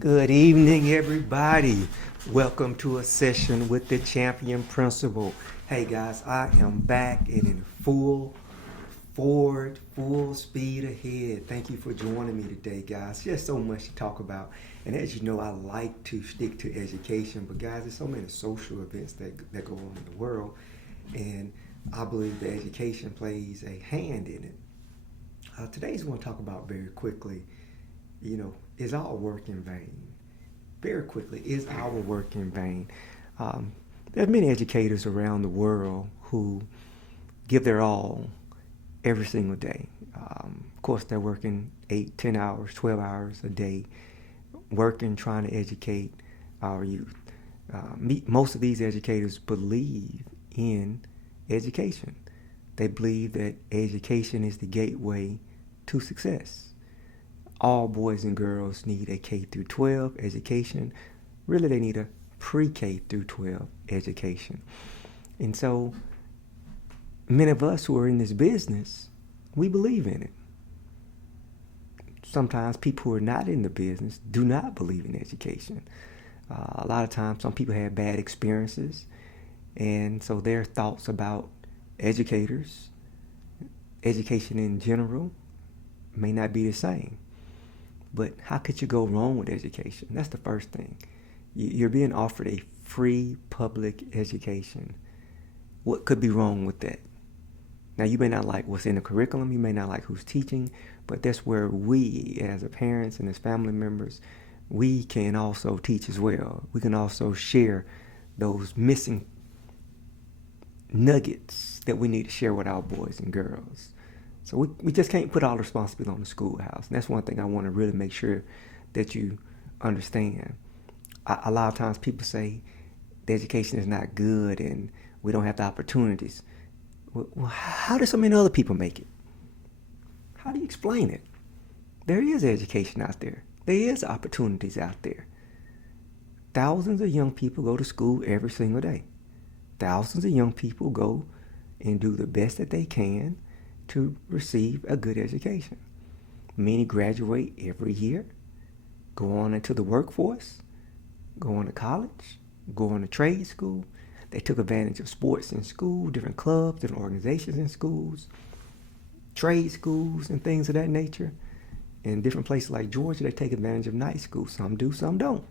Good evening, everybody. Welcome to a session with the champion principal. Hey guys, I am back and in full forward, full speed ahead. Thank you for joining me today, guys. There's so much to talk about. And as you know, I like to stick to education, but guys, there's so many social events that go on in the world. And I believe that education plays a hand in it. Today's going to talk about very quickly, is our work in vain? Very quickly, is our work in vain? Um, there's many educators around the world who give their all every single day. Of course, they're working 8, 10 hours, 12 hours a day, working, trying to educate our youth. Most of these educators believe in education. They believe that education is the gateway to success. All boys and girls need a K through 12 education. Really, they need a pre-K through 12 education. And so many of us who are in this business, we believe in it. Sometimes people who are not in the business do not believe in education. A lot of times some people have bad experiences, and so their thoughts about educators, education in general, may not be the same. But how could you go wrong with education? That's the first thing. You're being offered a free public education. What could be wrong with that? Now, you may not like what's in the curriculum, you may not like who's teaching, but that's where we, as parents and as family members, we can also teach as well. We can also share those missing nuggets that we need to share with our boys and girls. So we just can't put all the responsibility on the schoolhouse. And that's one thing I want to really make sure that you understand. A lot of times people say the education is not good and we don't have the opportunities. Well, how do so many other people make it? How do you explain it? There is education out there. There is opportunities out there. Thousands of young people go to school every single day. Thousands of young people go and do the best that they can to receive a good education. Many graduate every year, go on into the workforce, go on to college, go on to trade school. They took advantage of sports in school, different clubs, different organizations in schools, trade schools and things of that nature. In different places like Georgia, they take advantage of night school. Some do, some don't.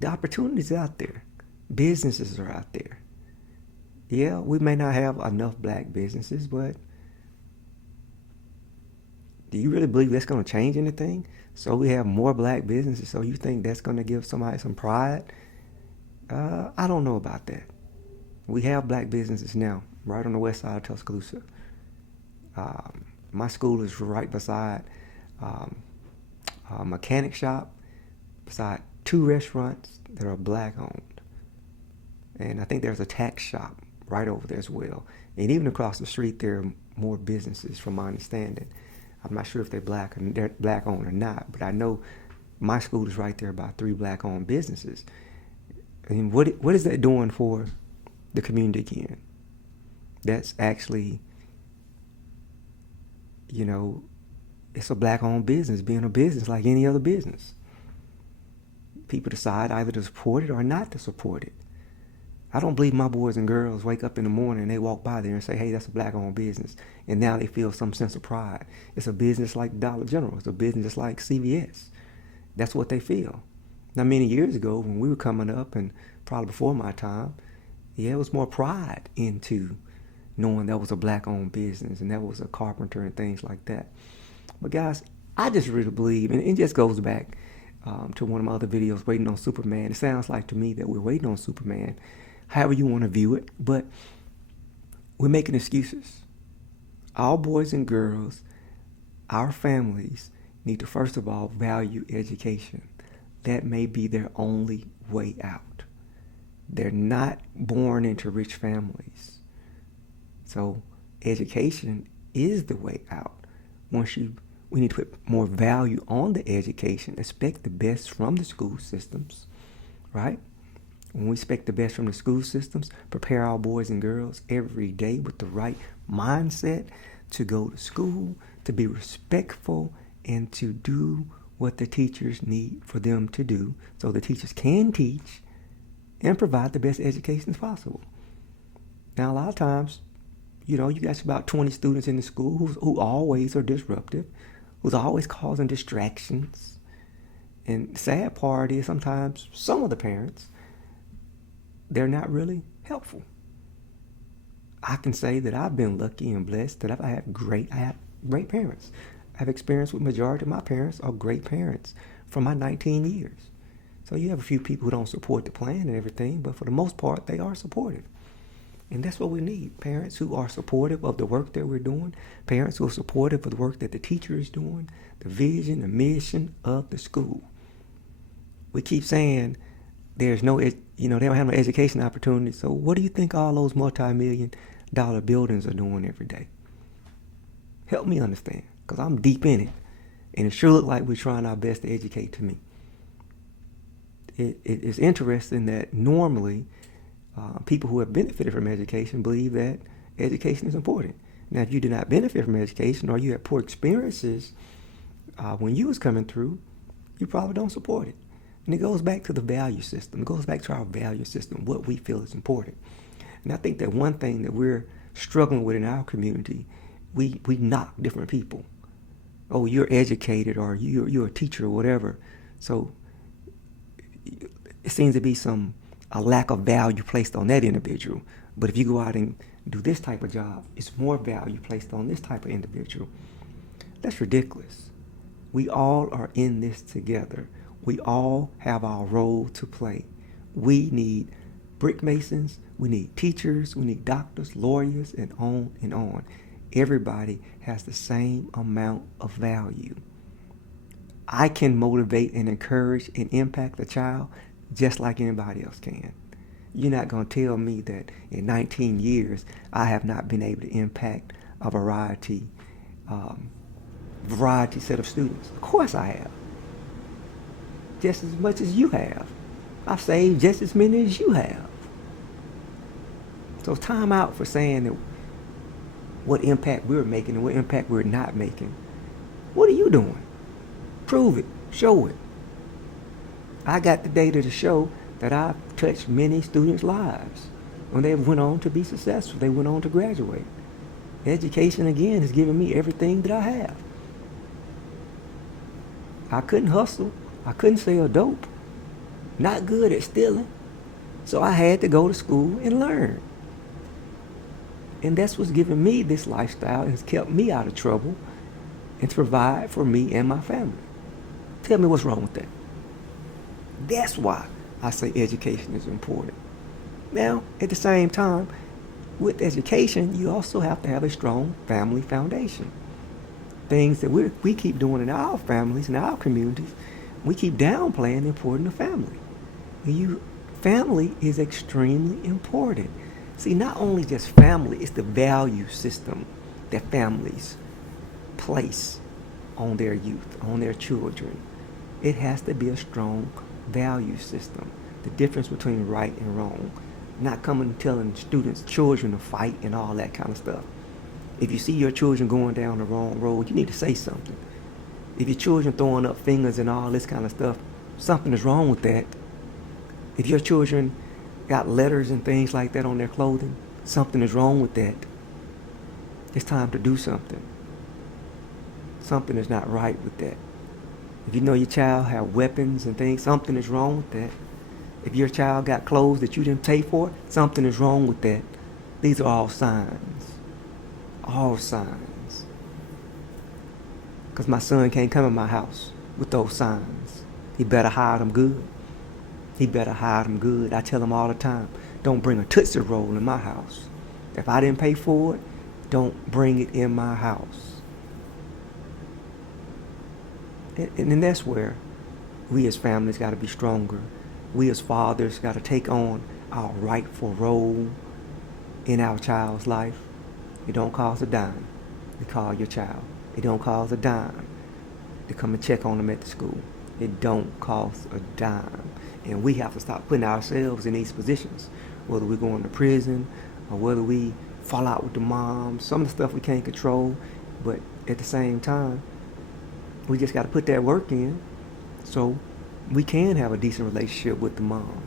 The opportunities are out there. Businesses are out there. Yeah, we may not have enough black businesses, but do you really believe that's going to change anything? So we have more black businesses, so you think that's going to give somebody some pride? I don't know about that. We have black businesses now, right on the west side of Tuscaloosa. My school is right beside a mechanic shop, beside 2 restaurants that are black owned. And I think there's a tax shop right over there as well. And even across the street, there are more businesses, from my understanding. I'm not sure if they're black owned or not, but I know my school is right there by 3 black owned businesses. And what is that doing for the community again? That's actually, it's a black owned business being a business like any other business. People decide either to support it or not to support it. I don't believe my boys and girls wake up in the morning and they walk by there and say, hey, that's a black-owned business. And now they feel some sense of pride. It's a business like Dollar General. It's a business like CVS. That's what they feel. Now, many years ago, when we were coming up, and probably before my time, it was more pride into knowing that was a black-owned business and that was a carpenter and things like that. But guys, I just really believe, and it just goes back to one of my other videos, Waiting on Superman. It sounds like to me that we're waiting on Superman, however you want to view it, but we're making excuses. Our boys and girls, our families need to first of all value education. That may be their only way out. They're not born into rich families. So education is the way out. We need to put more value on the education, expect the best from the school systems, right? When we expect the best from the school systems, prepare our boys and girls every day with the right mindset to go to school, to be respectful, and to do what the teachers need for them to do so the teachers can teach and provide the best education as possible. Now, a lot of times, you got about 20 students in the school who always are disruptive, who's always causing distractions. And the sad part is sometimes some of the parents, they're not really helpful. I can say that I've been lucky and blessed that I have great parents. I've experienced with majority of my parents are great parents from my 19 years. So you have a few people who don't support the plan and everything, but for the most part, they are supportive. And that's what we need. Parents who are supportive of the work that we're doing, parents who are supportive of the work that the teacher is doing, the vision, the mission of the school. We keep saying there's no, they don't have no education opportunities. So what do you think all those multi-million-dollar buildings are doing every day? Help me understand, because I'm deep in it. And it sure looks like we're trying our best to educate to me. It is interesting that normally people who have benefited from education believe that education is important. Now, if you did not benefit from education or you had poor experiences when you was coming through, you probably don't support it. And it goes back to the value system. It goes back to our value system, what we feel is important. And I think that one thing that we're struggling with in our community, we knock different people. Oh, you're educated, or you're a teacher or whatever. So it seems to be a lack of value placed on that individual. But if you go out and do this type of job, it's more value placed on this type of individual. That's ridiculous. We all are in this together. We all have our role to play. We need brick masons, we need teachers, we need doctors, lawyers, and on and on. Everybody has the same amount of value. I can motivate and encourage and impact a child just like anybody else can. You're not going to tell me that in 19 years I have not been able to impact a variety set of students. Of course I have. Just as much as you have. I've saved just as many as you have. So time out for saying that what impact we're making and what impact we're not making. What are you doing? Prove it. Show it. I got the data to show that I've touched many students' lives when they went on to be successful. They went on to graduate. Education, again, has given me everything that I have. I couldn't hustle. I couldn't sell dope. Not good at stealing. So I had to go to school and learn. And that's what's given me this lifestyle and has kept me out of trouble and to provide for me and my family. Tell me what's wrong with that. That's why I say education is important. Now, at the same time, with education, you also have to have a strong family foundation. Things that we keep doing in our families, in our communities, we keep downplaying the importance of family. Family is extremely important. See, not only just family, it's the value system that families place on their youth, on their children. It has to be a strong value system. The difference between right and wrong. Not coming and telling students, children to fight and all that kind of stuff. If you see your children going down the wrong road, you need to say something. If your children throwing up fingers and all this kind of stuff, something is wrong with that. If your children got letters and things like that on their clothing, something is wrong with that. It's time to do something. Something is not right with that. If you know your child have weapons and things, something is wrong with that. If your child got clothes that you didn't pay for, something is wrong with that. These are all signs. All signs. Because my son can't come in my house with those signs. He better hide them good. He better hide them good. I tell him all the time, don't bring a Tootsie Roll in my house. If I didn't pay for it, don't bring it in my house. And that's where we as families got to be stronger. We as fathers got to take on our rightful role in our child's life. It don't cost a dime to call your child. It don't cost a dime to come and check on them at the school. It don't cost a dime. And we have to stop putting ourselves in these positions, whether we're going to prison or whether we fall out with the mom. Some of the stuff we can't control, but at the same time, we just got to put that work in So we can have a decent relationship with the mom.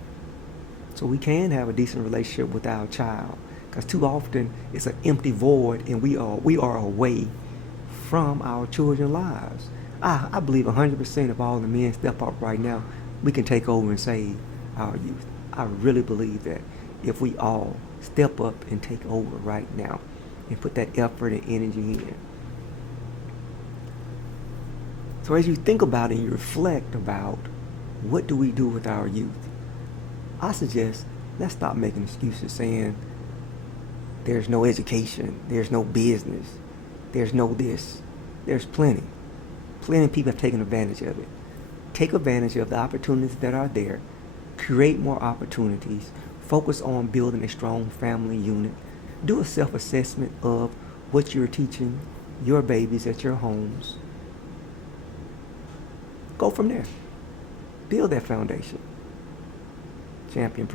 So we can have a decent relationship with our child. Because too often it's an empty void and we are away from our children's lives. I believe 100% of all the men step up right now, we can take over and save our youth. I really believe that if we all step up and take over right now and put that effort and energy in. So as you think about it and you reflect about what do we do with our youth, I suggest let's stop making excuses saying there's no education, there's no business, there's no this. There's plenty. Plenty of people have taken advantage of it. Take advantage of the opportunities that are there. Create more opportunities. Focus on building a strong family unit. Do a self-assessment of what you're teaching your babies at your homes. Go from there. Build that foundation. Champion